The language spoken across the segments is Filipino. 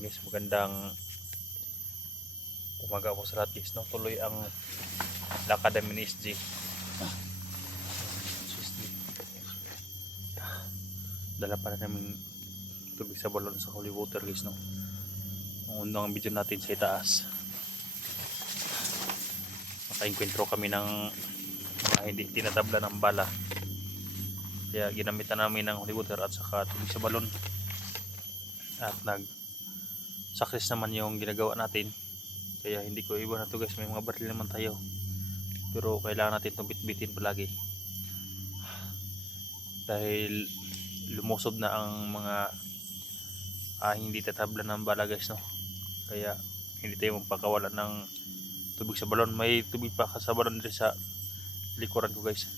Guys, magandang umaga po sa lahat guys, no? Tuloy ang lakad namin ni SG. Dala pa na namin tubig sa balon sa holy water guys, no? Ang unang video natin sa itaas, nakainkwentro kami ng mga hindi tinatabla ng bala, kaya ginamitan namin ng holy water at saka tubig sa balon, at success naman yung ginagawa natin. Kaya hindi ko iwan na to guys, may mga baril naman tayo, pero kailangan natin itong bitbitin palagi dahil lumusob na ang mga hindi tatabla ng bala guys, no? Kaya hindi tayo magpakawalan ng tubig sa balon. May tubig pa sa balon dito sa likuran ko guys.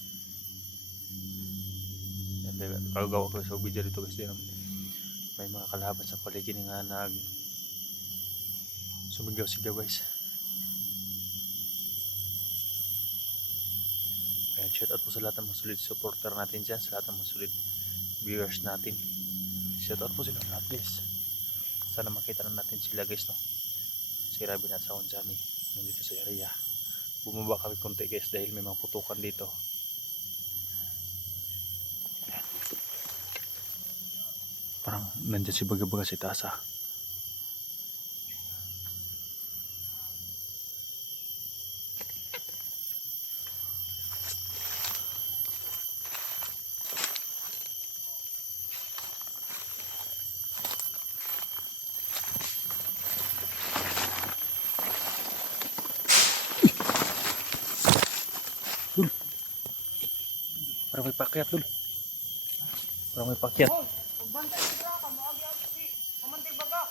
Kagawa ko sa video dito guys, din may mga kalaban sa paligid nga nag sumigaw-sigaw guys. Ayan, shout out po sa lahat ng mga solid supporter natin dyan, sa lahat ng mga solid viewers natin. Shout out po sila lahat guys. Sana makita na natin sila guys, no? Si Robin at sa Onjani nandito sa area. Bumaba kami konti guys dahil may mga putukan dito. Ayan. Parang nandyan si Baga-Baga si Tasa. Dul, parang may pakyat dul. Parang may pakyat. Pagbantay si Draka, maagi-agi si Mamantig Baga.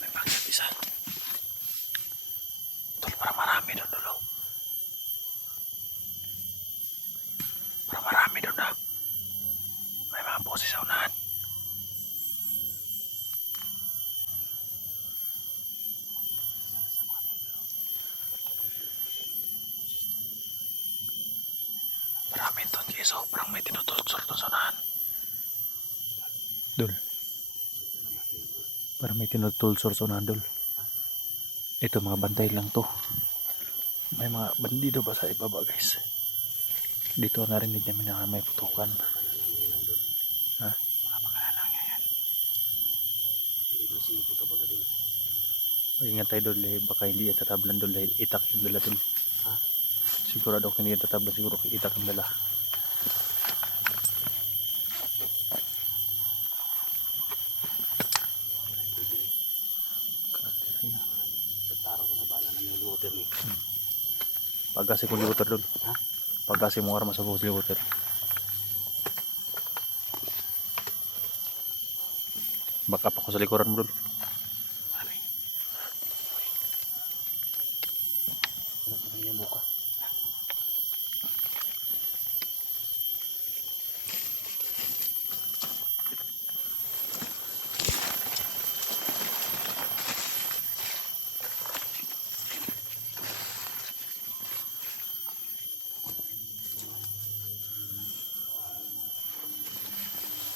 May pakyat isa. Dul, parang marami doon dulo. Parang marami doon na. May mga boses sa unahan. Marami doon guys, sobrang may tinutulsor doon sa unahan. Dul, parang may tinutulsor sa unahan dul. Ito mga bantay lang to. May mga bandido pa sa ibaba guys. Dito narinig namin na may putukan. Ha? Makapakalala nga yan. Matalino si Baga-Baga dul. O, ingat tayo dul, baka hindi yan tatablan dul, itak yung dala dul. Ha? Sigurado kung hindi yan tatablan, siguro itak yung dala. Taro ko sa bala na may water ni. Pagkasi kong liwater dul. Ha? Pagkasi mong armas sa buhos liwater. Back up ako sa likuran mo dul. Mari. Ano ka may buka?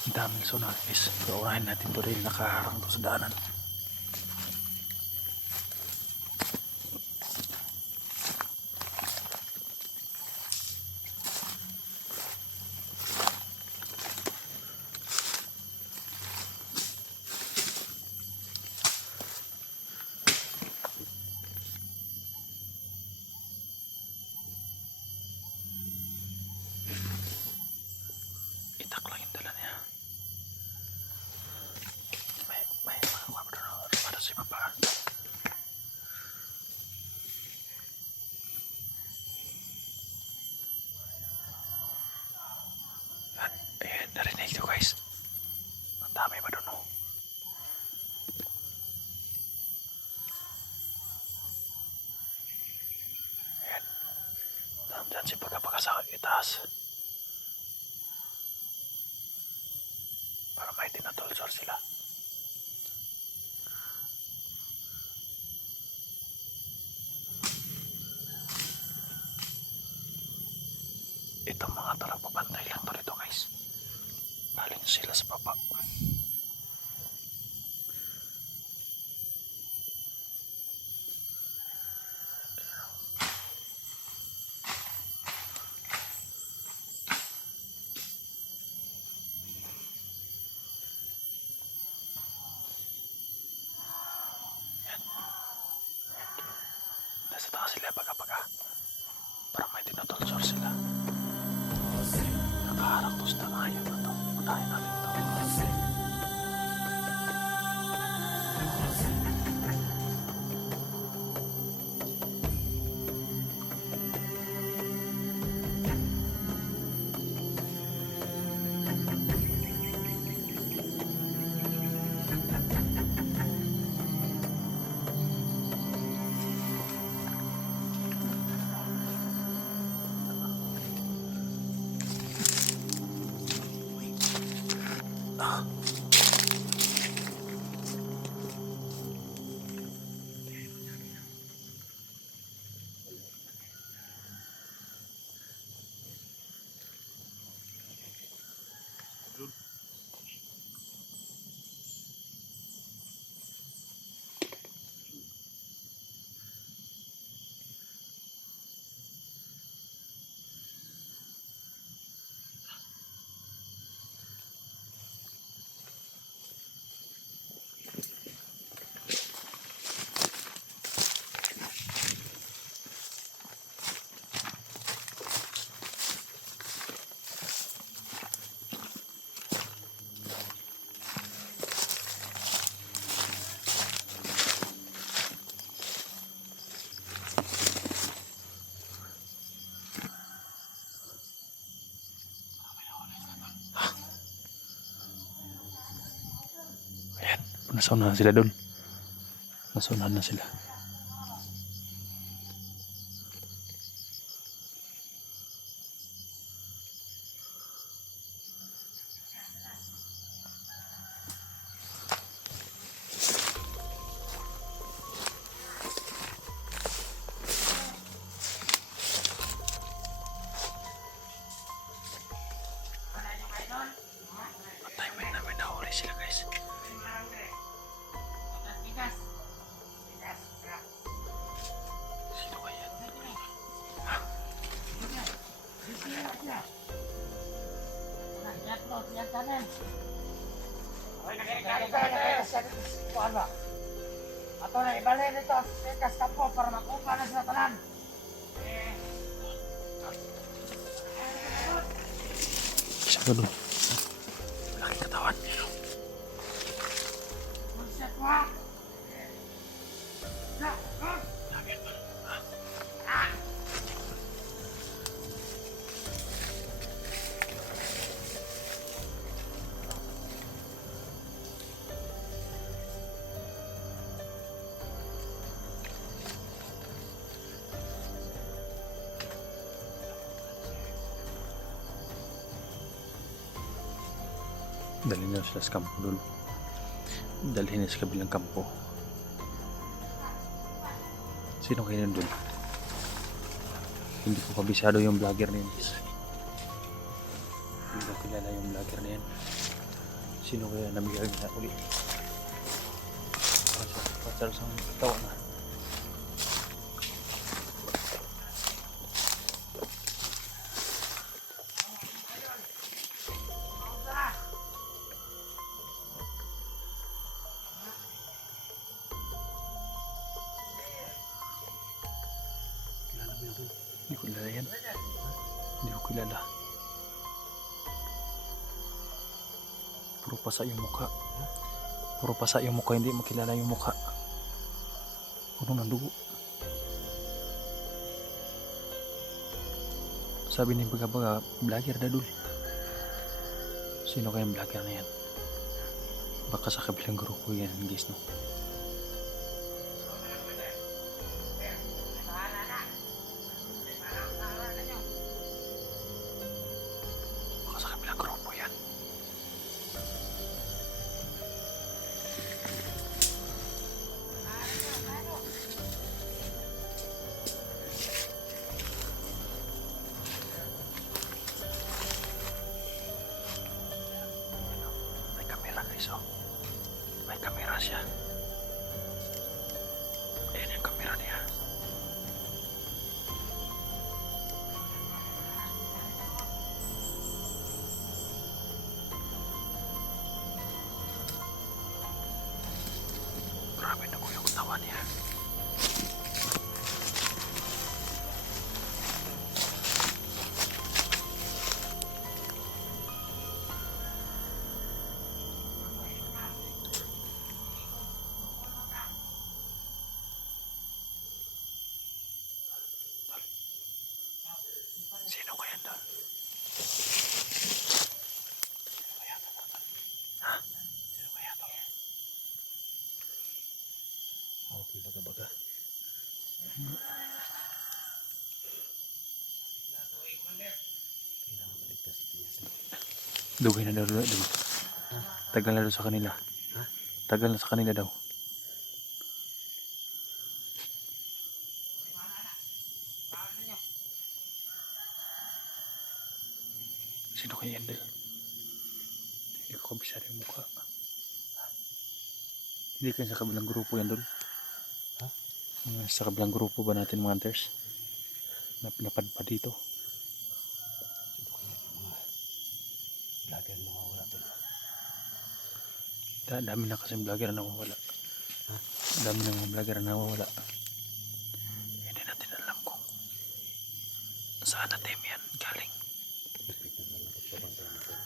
Ang daming sunod guys. Kaunahin natin to dahil nakaharang to sa daanan. dito guys. Ang dami pa doon, oh. Ayan. Dyan si pagkapaka sa itaas. Para may tinatulsor sila. Itong mga tagapabantay lang to rito guys. Galing sila sa baba. Nasa taas sila pagkapaga. Para may tinatulsor sila. Nakaharap to sa tangayan na to. Unahin natin to. Nasaunahan sila doon. Nasaunahan na sila. Patay, may nahuli sila guys. Sino kaya? Ato na ibalay nito ang sikas kampo para makuha na sila tanan. Siya ka doon. Malaking katawan. Bullshit mo ha! Dalhin na sila sa kampo doon. Dalhin na sa kabilang kampo. Sino kayo doon? Hindi ko kabisado yung vlogger na yun. Hindi ko kilala yung vlogger na yan. Sino kaya namigay na uli? Pasal sa katawan na. Hindi ko kilala yan. Hindi ko kilala. Puro pasa yung mukha. Puro pasa yung mukha. Hindi makilala yung mukha. Puno ng dugo. Sabi ni baga-baga, vlogger na dul. Sino kayang vlogger na yan? Baka sa kabilang grupo yan guys, no? Baka sa kabilang grupo yan. May kamera guys, oh. May kamera siya. Ayan yung kamera niya. Grabe na po yung tawa niya. Sino kaya doon? Ha? Sino kaya doon? Okay, baga-baga. Kailangan maligtas si Tias. Dugay na daw doon. Tagal na daw sa kanila. Ha? Tagal na sa kanila daw. Sino kaya yan, Del? Hindi ko kabisado yung mukha. Hindi kayo sa kabilang grupo yan, Del? Ha? Sa kabilang grupo ba natin mga hunters? Na pinapadpad dito. Sino kaya yung mga vlogger na mawala doon? Dami na kasi vlogger na nawawala. Ha? Dami na mga vlogger na nawawala. Hindi natin alam kung saan na team yan galing. Tignan na lang at pabantay natin.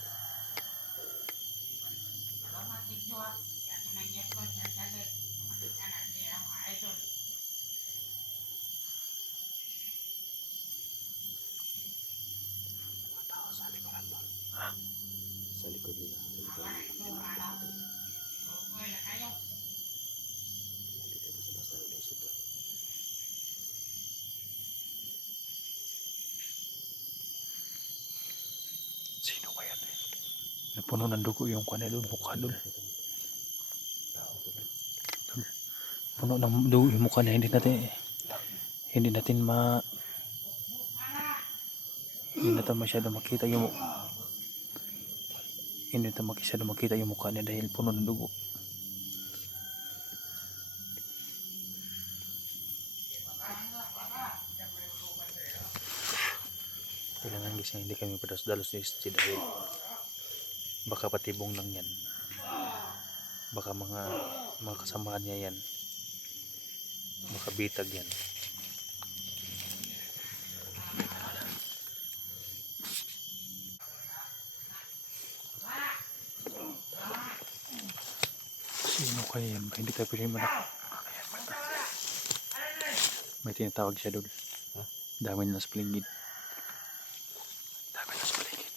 Mga tao sa likuran doon. Ha? Sa likod nila. Sa likuran nila. Hindi tayo basta-basta lulusot doon. Sino kaya na yun? Napuno ng dugo yung kanya doon, mukha doon. Tao to doon. Puno ng dugo yung mukha na hindi natin masyado makita yung mukha niya dahil puno ng dugo. Kailangan gising, hindi kami padas-dalos ni SG dahil baka patibong lang yan. Baka mga kasamahan niya yan. Baka bitag yan. Sino kaya yan? Hindi tayo pwede manak. May tinatawag siya doon. Ha? Dami na sa paligid. Dami na sa paligid.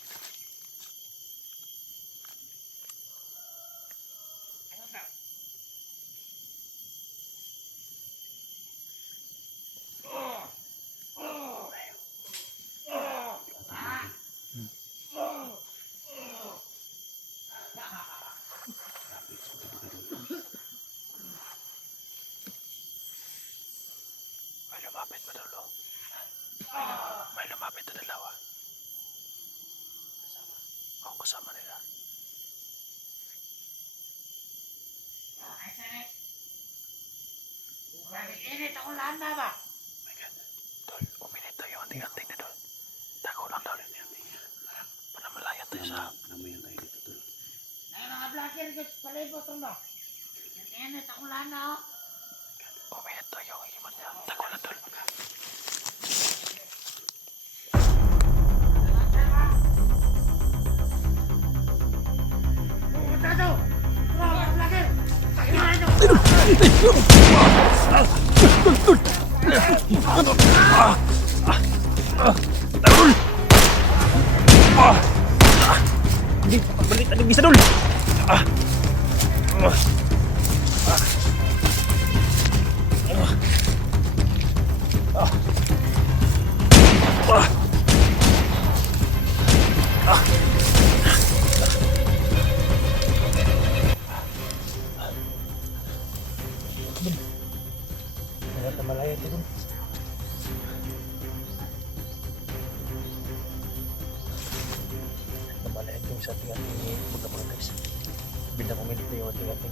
May lumapit pa dulo. May lumapit na dalawa. Kasama nila. Init ako lahat na ba? My God. Tol, uminit tayo. Anting-anting na doon. Tago lang daw. Para malayan tayo sa... Namayan tayo dito doon. May mga vlogger dito sa palibot mo. Init ako lahat na oh. Uminit tayo. Iman niya. Tago lang doon. Pumunta to! Mga vlogger! Takinan nyo! Hindi, balik na yung isa dul. Ah. Ah. Ah. Ah. Ah. Ah. Ternyata malaya itu dun. Malaya itu sa ating-ating mga guys. Bina ko minute yung ating-ating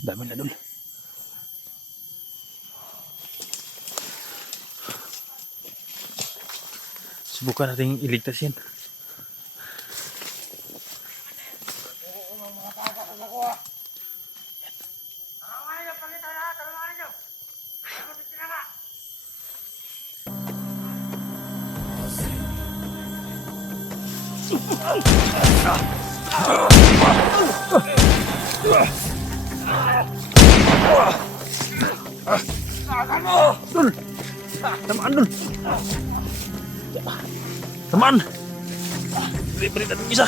dami na dun. Subukan natin iligtas yan. Mga taga sa nakuha. Ang mga palitan na, tulungan nyo. Ano dito na nga? Dul! Tamaan dul! Tamaan! Balik-balik natin isa.